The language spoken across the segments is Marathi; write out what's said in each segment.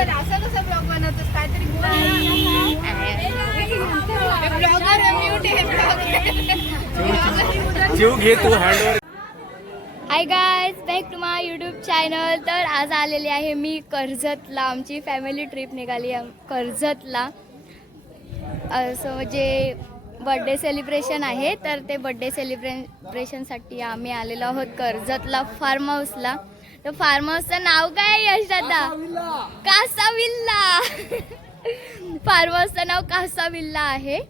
वाघेच एवढंच आहे आमचं. हाय जीव घे तू हँडवर hi guys back to my YouTube channel तर आज आलेली आहे मी कर्जतला. आमची फॅमिली ट्रिप निघाली कर्जतला. असं म्हणजे बड्डे सेलिब्रेशन आहे तर ते बड्डे सेलिब्रेशनसाठी आम्ही आलेलो आहोत कर्जतला फार्म हाऊसला तर फार्म हाऊसचं नाव काय आहे यश दादा कासा विल्ला फार्म हाऊसचं नाव कासा विल्ला आहे.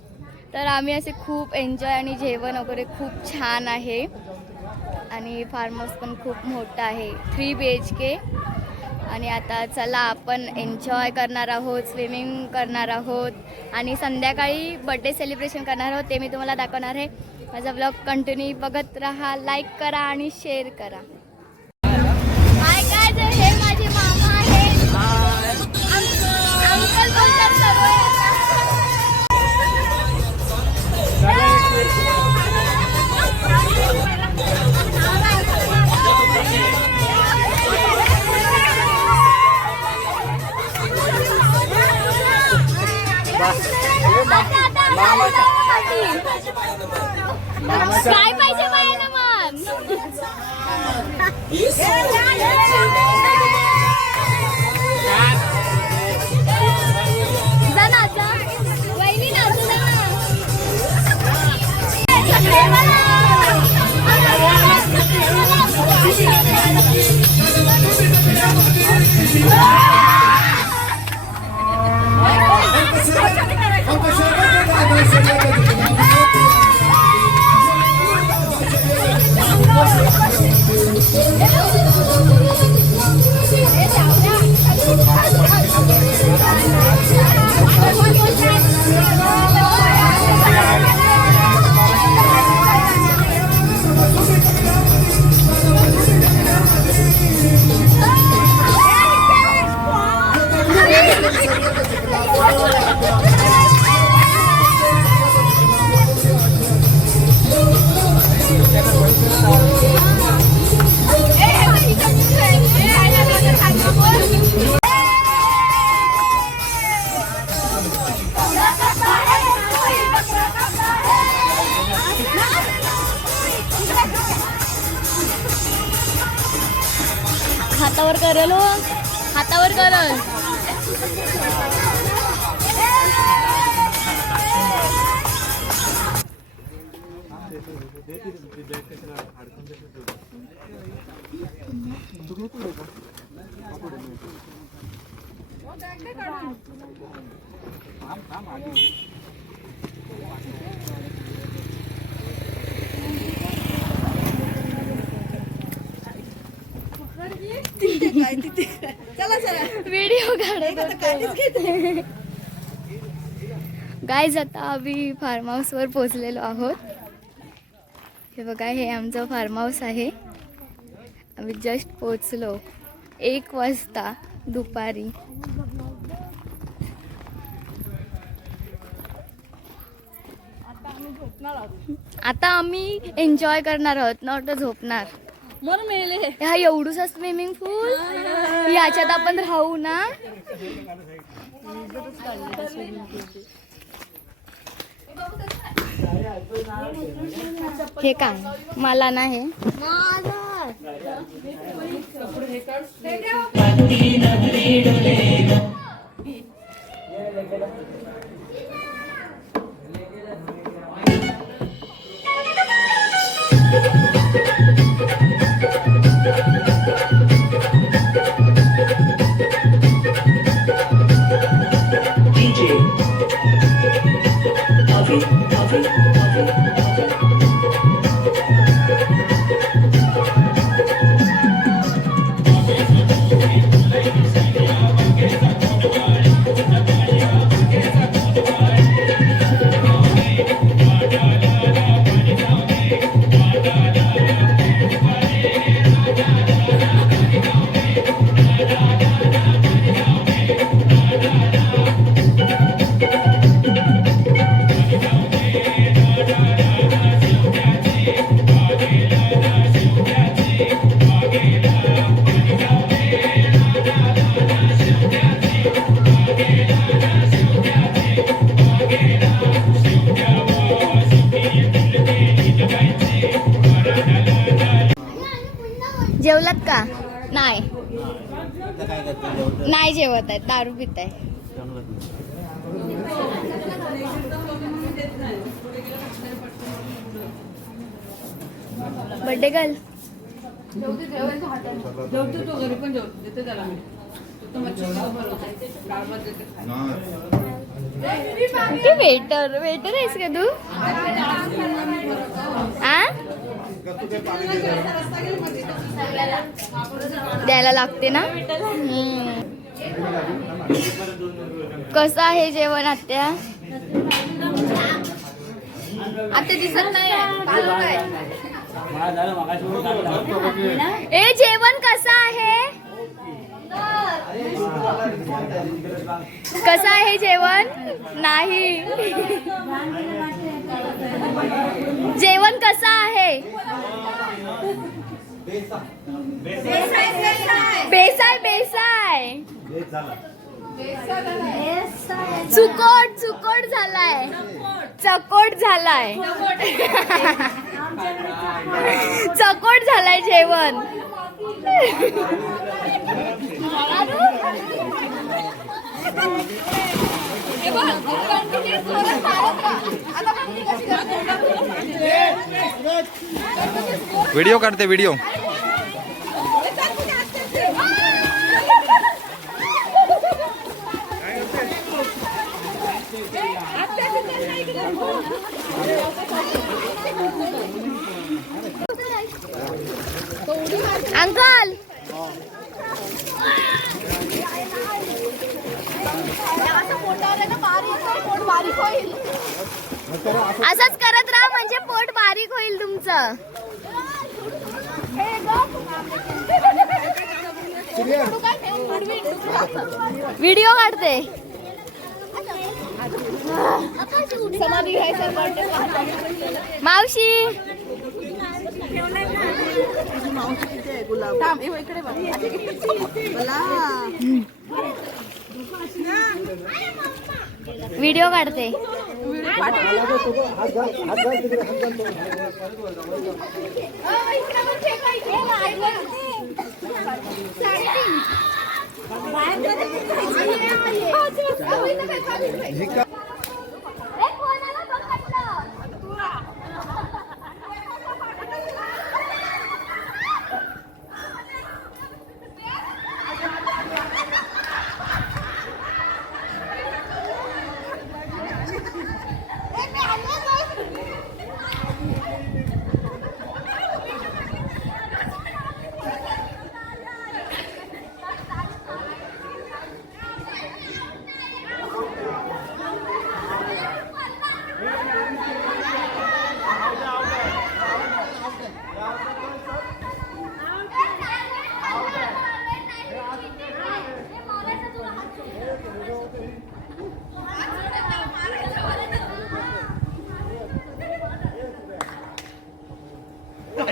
तर आम्ही असे खूप एन्जॉय आणि जेवण वगैरे खूप छान आहे. आणि फार्म हाऊस पण खूप मोठं आहे. थ्री बी एच के आणि आता चला आपण एन्जॉय करणार आहोत स्विमिंग करणार आहोत. आणि संध्याकाळी बड्डे सेलिब्रेशन करणार आहोत ते मी तुम्हाला दाखवणार आहे. माझा ब्लॉग कंटिन्यू बघत राहा लाईक करा आणि शेअर करा. Subscribe pa si Maya naman! Yes! Eu video काढत गायज आता आम्ही फार्म हाऊसवर पोचलेलो आहोत. हे बघा हे आमचं फार्म हाऊस आहे. आम्ही जस्ट पोचलो एक वाजता दुपारी. आता आम्ही एन्जॉय करणार आहोत नॉट झोपणार. मन मेले. हा एवढूसा स्विमिंग पूल याच्यात आपण राहू ना? हे काय मला ना हे Avi, दारू पित आहे. बर्थडे गर्ल तू वेटर वेटर आहेस का तू? आ? द्यायला लागते ना? हम्म. कसं आहे जेवण आत्या? आता दिसत नाही ए जेवण कसं आहे? कसं आहे जेवण? नाही. जेवण कसं आहे? बेसाय बेसाय. चुकोट चुकोट झालाय. चकोट झालाय. चकोट झालाय जेवण. व्हिडिओ काढते व्हिडिओ अंकल. असंच करत राहा म्हणजे पोट बारीक होईल तुमचं. व्हिडिओ काढते. मावशी। थांब हे इकडे बघ व्हिडिओ काढते हे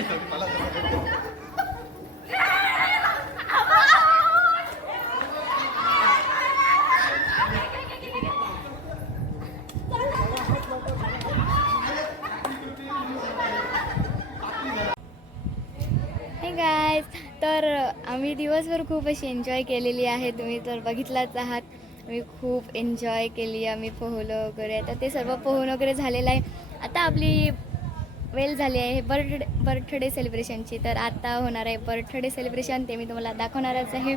गायज तर आम्ही दिवसभर खूप अशी एन्जॉय केलेली आहे. तुम्ही तर बघितलाच आहात. आम्ही खूप एन्जॉय केली आम्ही पोहलो वगैरे. आता ते सर्व पोहून वगैरे झालेलं आहे. आता आपली वेल झाली आहे बर्थडे बर्थडे सेलिब्रेशनची. तर आता होणार आहे बर्थडे सेलिब्रेशन ते मी तुम्हाला दाखवणारच आहे.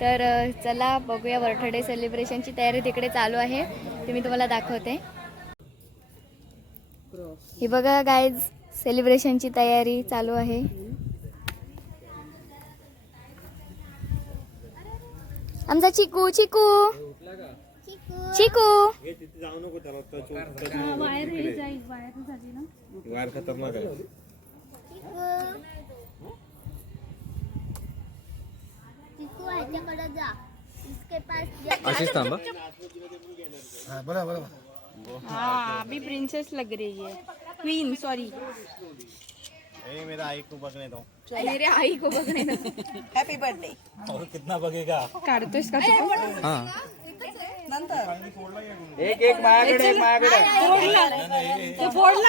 तर चला बघूया बर्थडे सेलिब्रेशनची तयारी तिकडे चालू आहे. ते मी तुम्हाला दाखवते. ही बघा गायज सेलिब्रेशनची तयारी चालू आहे. आमचा चिकू चिकू. चिकू. वायर खतरनाक आहे अशीच थांबा हाँ। अभी प्रिंसेस लग रही है। क्वीन सॉरी मेरा आई को बघने दो। मेरे आई को बघणे हॅपी बर्थडे और कितना बगेगा? काढतोयस तो इसका हाँ। एक एक माझ्याकडे एक माझ्याकडे तो फोडला.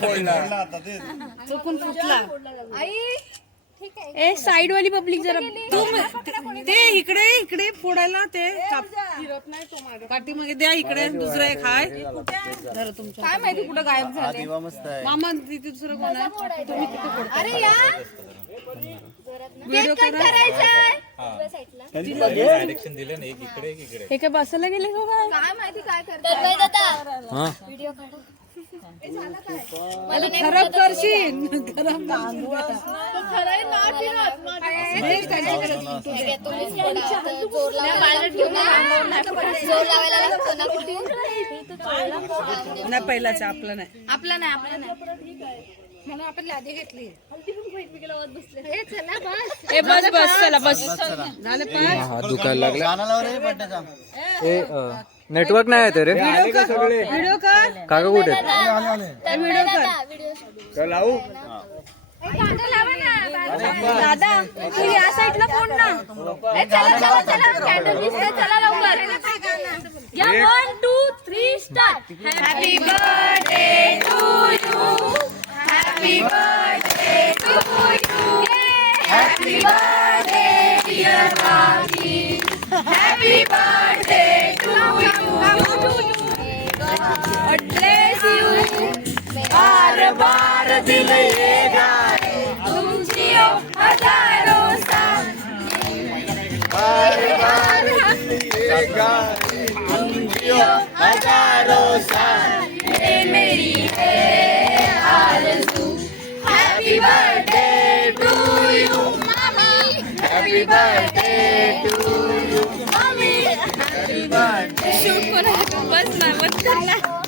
फोडला चुकून फुटला. ए साइड वाली पब्लिक जरा ते इकडे इकडे फोडायला ते काठी मग. द्या इकडे दुसरं एक हाय. धरा तुमचं काय माहिती कुठं गायब झाले? मामा तिथे दुसरं कोण आहे? तुम्ही तिथे फोडता. अरे या. व्हिडिओ कट करा. करायचा डायरेक्शन दिले ना एक इकडे एक इकडे. हे काय बसायला गेले का काय? काय माहिती काय करतात व्हिडिओ काढा मला नाही खराब करशील. खराब. जोर लावायला लागतो ना. कुठे? नाही पहिलाच आपलं नाही. आपला नाही आपला नाही. म्हणून आपण लादी घेतली. चला बस. ए बस बस चला बस. झाले पाच. हात दुखायला लागला. ए नेटवर्क नाही आहे रे. व्हिडिओ कर. काका कुठे? आहेत? व्हिडिओ व्हिडिओ लावू? दादा तू या साईडला फोन ना. चला चला चला. कॅन्डल दिसते चला लवकर. या one two three start happy birthday to you happy birthday to you happy birthday dear Bobby happy birthday to you God bless you बार बार दिल ये गाए। तुमची हो हजारो साल। मेरी है। बस ना